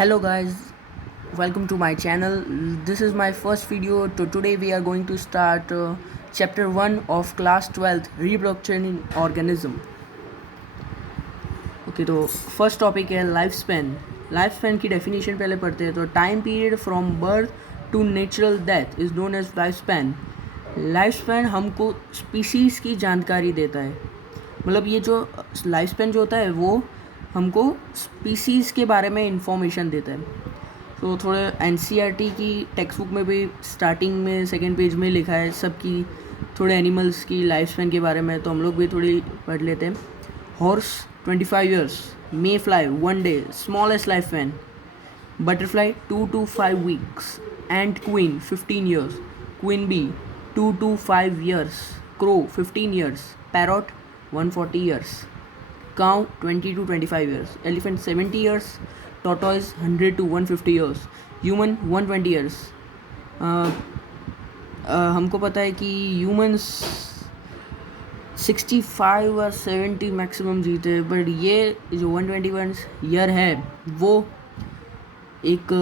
Hello guys, welcome to my channel. This is my first video. Today we are going to start chapter 1 of class 12th reproduction in organism. Okay तो first topic है life span. Life span की definition पहले पढ़ते हैं. तो time period from birth to natural death is known as life span. Life span हमको species की जानकारी देता है. मतलब ये जो लाइफ स्पैन जो होता है वो हमको स्पीसीज़ के बारे में इंफॉर्मेशन देता है. तो थोड़े एनसीईआरटी की टेक्स्ट बुक में भी स्टार्टिंग में सेकेंड पेज में लिखा है सबकी थोड़े एनिमल्स की लाइफ स्पैन के बारे में. तो हम लोग भी थोड़ी पढ़ लेते हैं. Horse 25 years, mayfly 1 day, smallest lifespan. Butterfly 2 to 5 weeks. Ant queen 15 years. Queen bee 2 to 5 years. Crow 15 years. Parrot 140 years. Cow 20 to 25 years. Elephant 70 years. Tortoise 100 to 150 years. Human 120 years. हमको पता है कि ह्यूमंस 65 और 70 maximum जीते. But ये जो 121 year है वो एक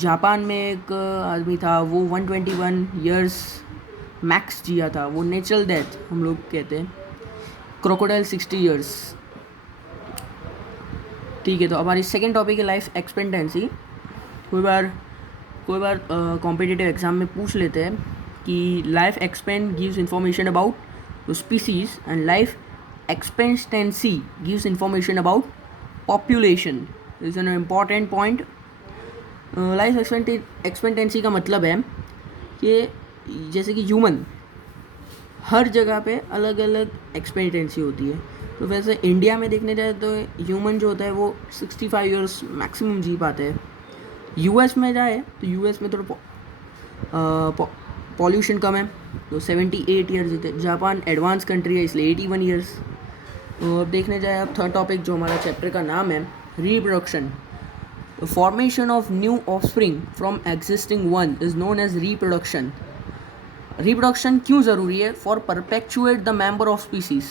जापान में एक आदमी था वो 121 ईयर्स मैक्स जिया था. वो नेचुरल डेथ हम लोग कहते हैं. Crocodile 60 years. ठीक है. तो हमारी सेकेंड टॉपिक है लाइफ एक्सपेक्टेंसी. कोई बार कॉम्पिटिटिव एग्ज़ाम में पूछ लेते हैं कि life expand gives information about the species and life expectancy gives information about population. This is an important point. Life expectancy का मतलब है कि जैसे कि ह्यूमन हर जगह पे अलग अलग एक्सपेक्टेंसी होती है. तो वैसे इंडिया में देखने जाए तो ह्यूमन जो होता है वो 65 इयर्स मैक्सिमम जी पाते हैं. यूएस में जाए तो यूएस में थोड़ा पॉल्यूशन कम है तो 78 ईयर्स जीते. जापान एडवांस कंट्री है इसलिए 81 ईयर्स. तो अब देखने जाए अब थर्ड टॉपिक जो हमारा चैप्टर का नाम है reproduction. Formation of new offspring from existing one is known as reproduction. Reproduction क्यों ज़रूरी है? For perpetuate the member of species.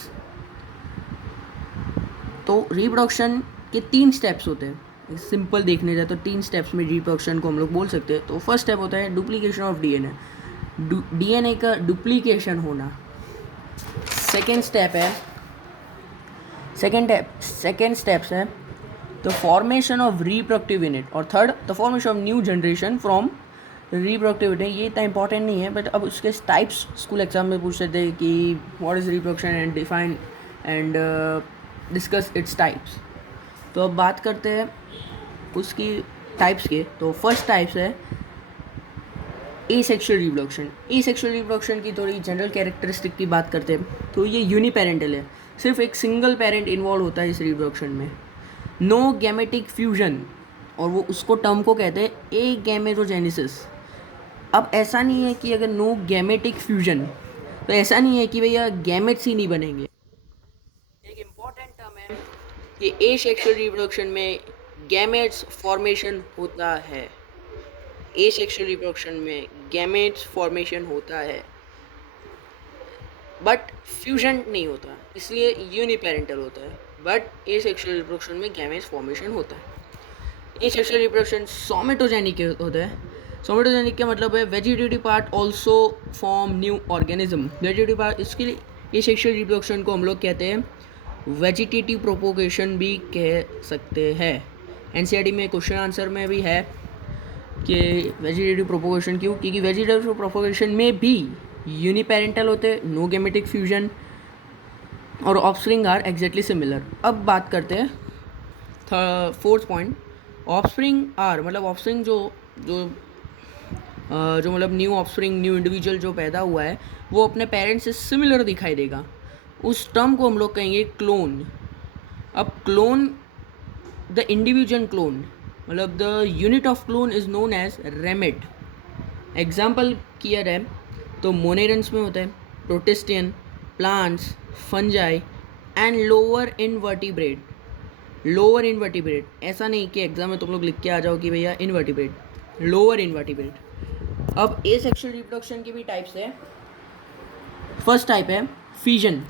तो रिप्रोडक्शन के 3 स्टेप्स होते हैं. सिंपल देखने जाए तो 3 स्टेप्स में रिप्रोडक्शन को हम लोग बोल सकते हैं. तो फर्स्ट स्टेप होता है डुप्लीकेशन ऑफ डीएनए. डीएनए का डुप्लीकेशन होना. सेकेंड स्टेप्स है the formation of reproductive unit. और third the formation of new generation from reproductive unit. ये इतना इंपॉर्टेंट नहीं है बट अब उसके टाइप्स स्कूल एग्जाम में पूछ रहे थे कि what is reproduction and define and discuss its types. तो अब बात करते हैं उसकी टाइप्स के. तो फर्स्ट टाइप्स है एसेक्सुअल रिप्रोडक्शन. एसेक्सुअल रिप्रोडक्शन की थोड़ी जनरल कैरेक्टरिस्टिक की बात करते हैं तो ये यूनिपेरेंटल है. सिर्फ एक सिंगल पेरेंट इन्वॉल्व होता है इस रिप्रोडक्शन में. नो गैमेटिक फ्यूजन और वो उसको टर्म को कहते हैं ए गैमेटोजेनेसिस. अब ऐसा नहीं है कि अगर नो गैमेटिक फ्यूजन तो ऐसा नहीं है कि भैया गैमेट्स ही नहीं बनेंगे. एक इम्पॉर्टेंट टर्म है कि एसेक्सुअल रिप्रोडक्शन में गैमेट्स फॉर्मेशन होता है. एसेक्सुअल रिप्रोडक्शन में गैमेट्स फॉर्मेशन होता है बट फ्यूजन नहीं होता इसलिए यूनिपेरेंटल होता है. बट एसेक्सुअल रिप्रोडक्शन में गैमेट्स फॉर्मेशन होता है. एसेक्सुअल रिप्रोडक्शन सोमेटोजेनिक होता है. सोमेटोजेनिक का मतलब है vegetative part also form new organism. Vegetative part इसके लिए एसेक्सुअल रिप्रोडक्शन को हम लोग कहते हैं वेजिटेटिव प्रोपोगेशन भी कह सकते हैं. एनसीईआरटी में क्वेश्चन आंसर में भी है कि वेजिटेटिव प्रोपोगेशन क्यों, क्योंकि वेजिटेटिव प्रोपोगेशन में भी यूनिपेरेंटल होते, नो गैमेटिक फ्यूजन और ऑफस्प्रिंग आर एग्जैक्टली सिमिलर. अब बात करते हैं फोर्थ पॉइंट. ऑफस्प्रिंग आर मतलब ऑफस्प्रिंग जो मतलब न्यू ऑफस्प्रिंग न्यू इंडिविजुअल जो पैदा हुआ है वो अपने पेरेंट्स से सिमिलर दिखाई देगा. उस टर्म को हम लोग कहेंगे क्लोन. अब क्लोन द इंडिविजुअल क्लोन मतलब the unit of clone is known as ramet. Example किया जाए तो मोनेरेंस में होता है protistan, plants, fungi and lower invertebrate. Lower invertebrate ऐसा नहीं कि एग्जाम में तुम लोग लिख के आ जाओ कि भैया इनवर्टिब्रेट, लोअर इनवर्टिब्रेट. अब एसेक्सुअल रिप्रोडक्शन की भी टाइप्स है. फर्स्ट टाइप है फिजन.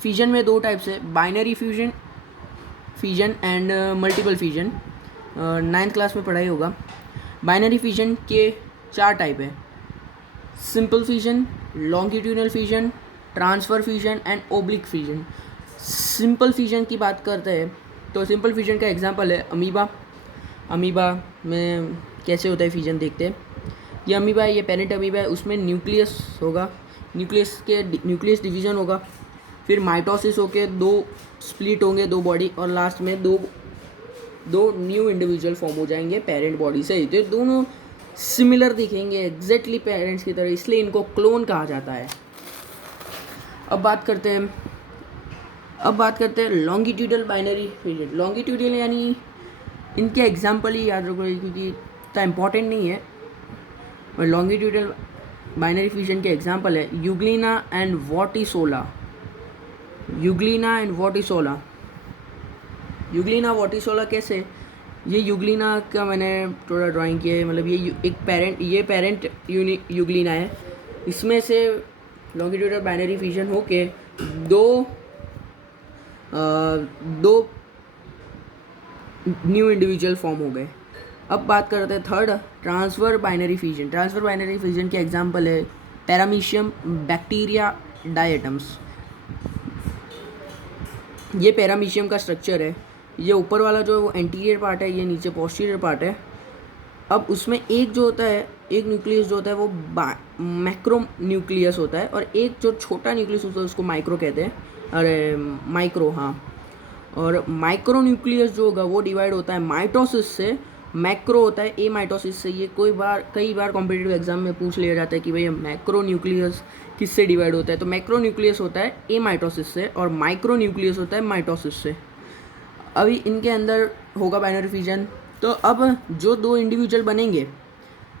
फिजन में 2 टाइप्स है. Binary fusion fission and multiple fission, 9th class में पढ़ाई होगा। बाइनरी फिजन के 4 टाइप है, simple fission, longitudinal fission, transfer fission and oblique fission. Simple fission की बात करते हैं तो सिंपल फिजन का एग्जांपल है अमीबा। अमीबा में कैसे होता है फिजन देखते हैं। ये अमीबा है, ये पेरेंट अमीबा है, उसमें न्यूक्लियस होगा, न्यूक्लियस डिवीज़न होगा, फिर माइटोसिस होके 2 स्प्लिट होंगे, 2 बॉडी, और लास्ट में दो न्यू इंडिविजुअल फॉर्म हो जाएंगे पेरेंट बॉडी से। तो दोनों सिमिलर दिखेंगे एग्जैक्टली पेरेंट्स की तरह, इसलिए इनको क्लोन कहा जाता है। अब बात करते हैं लॉन्गिट्यूडल बाइनरी फिजन। लॉन्गिट्यूडल यानी इनके एग्जाम्पल ही याद रखो क्योंकि इतना इम्पॉर्टेंट नहीं है। और लॉन्गिट्यूडल बाइनरी फिजन के एग्जाम्पल है यूग्लिना एंड वॉटिसोला। यूग्लिना वॉटिसोला कैसे? ये यूग्लिना का मैंने थोड़ा ड्राइंग किया है, मतलब ये पेरेंट यूग्लिना है, इसमें से लॉन्गिट्यूडल बाइनरी फिजन होके दो न्यू इंडिविजुअल फॉर्म हो गए। अब बात करते हैं third, transfer binary fission. Transfer binary fission के एग्जांपल है पैरामीशियम, बैक्टीरिया, डायटम्स। ये पैरामीशियम का स्ट्रक्चर है, ये ऊपर वाला जो है वो एंटीरियर पार्ट है, ये नीचे पोस्टीरियर पार्ट है। अब उसमें एक न्यूक्लियस जो होता है वो मैक्रो न्यूक्लियस होता है, और एक जो छोटा न्यूक्लियस होता है उसको माइक्रो कहते हैं। माइक्रो, हाँ। और माइक्रो न्यूक्लियस जो होगा वो डिवाइड होता है माइटोसिस से, मैक्रो होता है ए माइटोसिस से। ये कई बार कॉम्पिटिटिव एग्जाम में पूछ लिया जाता है कि भैया मैक्रो न्यूक्लियस किससे डिवाइड होता है, तो मैक्रो न्यूक्लियस होता है ए माइटोसिस से, और माइक्रो न्यूक्लियस होता है माइटोसिस से। अभी इनके अंदर होगा बाइनरी फिजन। तो अब जो 2 इंडिविजुअल बनेंगे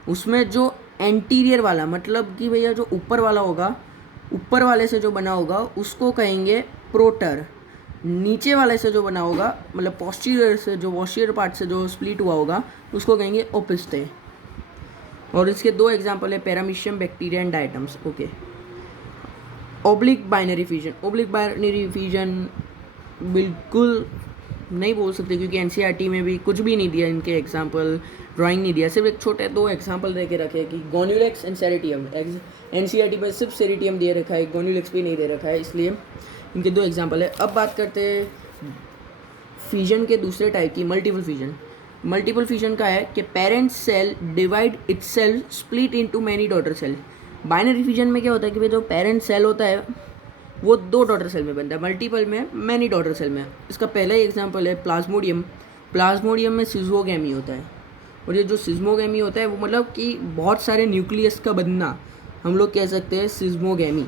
उसमें जो एंटीरियर वाला, मतलब कि भैया जो ऊपर वाला होगा, ऊपर वाले से जो बना होगा उसको कहेंगे प्रोटर। नीचे वाले से जो बना होगा, मतलब पोस्टीरियर पार्ट से जो स्प्लिट हुआ होगा उसको कहेंगे ओपिस्टे। और इसके 2 एग्जांपल है paramecium, bacteria and diatoms. Okay. Oblique binary fission बिल्कुल नहीं बोल सकते क्योंकि एनसीईआरटी में भी कुछ भी नहीं दिया इनके एग्जांपल, ड्राइंग नहीं दिया, सिर्फ एक छोटे 2 एग्जांपल दे के रखे कि गोन्यूलेक्स एंड सेरेटियम। एनसीईआरटी में सिर्फ सेरेटियम दे रखा है, गोन्यूलेक्स भी नहीं दे रखा है, इसलिए इनके 2 एग्जांपल है। अब बात करते हैं फिजन के दूसरे टाइप की, मल्टीपल फिजन। मल्टीपल फिजन का है कि parent cell divide itself split into many daughter cell. Binary fission में क्या होता है कि भाई जो पेरेंट सेल होता है वो 2 डॉटर सेल में बनता है, मल्टीपल में मैनी डॉटर सेल में। इसका पहला ही एग्जांपल है प्लाज्मोडियम। प्लाज्मोडियम में सिज़्मोगैमी होता है, और ये जो सिज़्मोगैमी होता है वो मतलब कि बहुत सारे न्यूक्लियस का बनना, हम लोग कह सकते हैं सिज़्मोगैमी।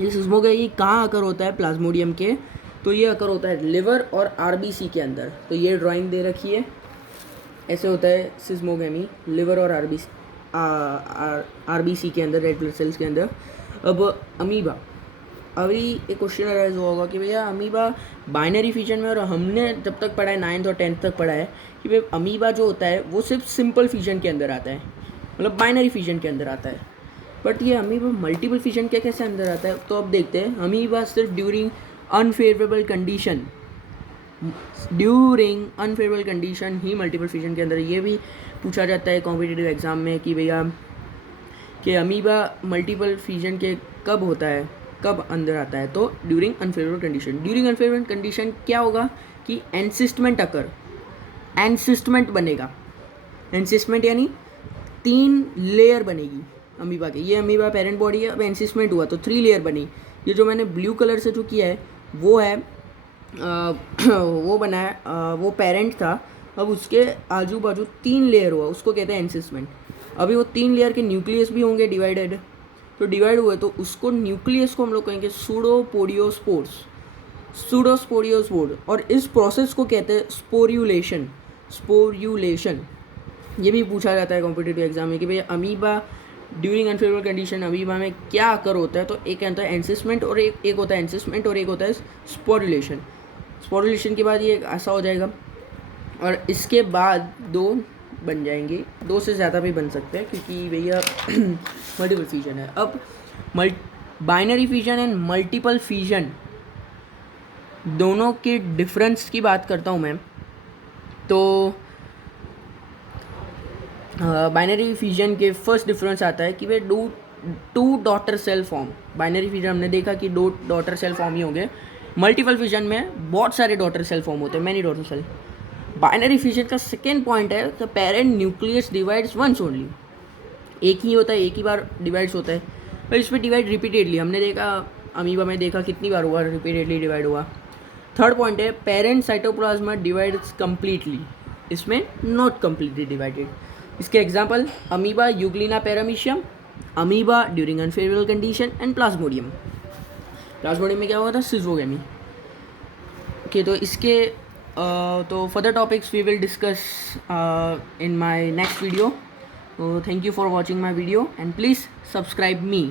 ये सिज़्मोगैमी कहाँ आकर होता है प्लाज्मोडियम के? तो ये आकर होता है लिवर और आरबीसी के अंदर। तो ये ड्राइंग दे रखी है, ऐसे होता है सिज़्मोगैमी लिवर और आरबीसी के अंदर, रेड ब्लड सेल्स के अंदर। अब अमीबा, अभी एक क्वेश्चन अराइज हुआ होगा कि भैया अमीबा बाइनरी फिजन में, और हमने जब तक पढ़ा है 9th और 10th तक पढ़ा है कि भाई अमीबा जो होता है वो सिर्फ सिंपल फिजन के अंदर आता है, मतलब बाइनरी फिजन के अंदर आता है। बट ये अमीबा मल्टीपल फिजन के कैसे अंदर आता है? तो अब देखते हैं। अमीबा सिर्फ ड्यूरिंग अनफेवरेबल कंडीशन ही मल्टीपल फिजन के अंदर। ये भी पूछा जाता है कॉम्पिटिटिव एग्जाम में कि भैया कि अमीबा मल्टीपल फिजन के कब होता है, कब अंदर आता है? तो during unfavourable condition. During unfavourable condition क्या होगा कि एनसिस्टमेंट बनेगा। एनसिस्टमेंट यानी 3 लेयर बनेगी अमीबा के। ये अमीबा पेरेंट बॉडी है, अब एनसिस्टमेंट हुआ तो 3 लेयर बनी। ये जो मैंने ब्लू कलर से जो किया है वो है वो बना है, वो पेरेंट था, अब उसके आजू बाजू 3 लेयर हुआ, उसको कहते हैं एनसिस्टमेंट। अभी वो 3 लेयर के न्यूक्लियस भी होंगे डिवाइडेड, तो डिवाइड हुए तो उसको न्यूक्लियस को हम लोग कहेंगे सूडोपोडियोस्पोर्स। और इस प्रोसेस को कहते हैं स्पोर्यूलेशन। ये भी पूछा जाता है कॉम्पिटिटिव एग्जाम में कि भैया amoeba during unfavourable condition amoeba में क्या आकर होता है? तो एक होता है एनसिस्टमेंट और एक होता है एनसिस्टमेंट और एक होता है स्पोर्यूलेशन। स्पोर्यूलेशन के बाद ये ऐसा हो जाएगा, और इसके बाद 2 बन जाएंगे, 2 से ज़्यादा भी बन सकते हैं क्योंकि भैया मल्टीपल फिजन है। अब binary fission and multiple fission दोनों के डिफरेंस की बात करता हूँ मैं, तो बाइनरी फिजन के फर्स्ट डिफरेंस आता है कि वे two daughter cell form. Binary fission हमने देखा कि दो डॉटर सेल फॉर्म ही होंगे। मल्टीपल फिजन में बहुत सारे डॉटर सेल फॉर्म होते हैं, many daughter cell. Binary fission का सेकेंड पॉइंट है the parent nucleus divides once only. एक ही होता है, एक ही बार डिवाइड्स होता है, पर इसमें डिवाइड रिपीटेडली। हमने देखा अमीबा में देखा कितनी बार हुआ रिपीटेडली डिवाइड हुआ। थर्ड पॉइंट है पेरेंट साइटोप्लाज्मा डिवाइड्स कम्प्लीटली, इसमें नॉट कम्प्लीटली डिवाइडेड। इसके example amoeba euglena paramecium, amoeba during unfavourable condition and plasmodium. Plasmodium में क्या हुआ था, सिजोगेमी। ओके, तो इसके तो further topics we will discuss in my next video. So thank you for watching my video and please subscribe me.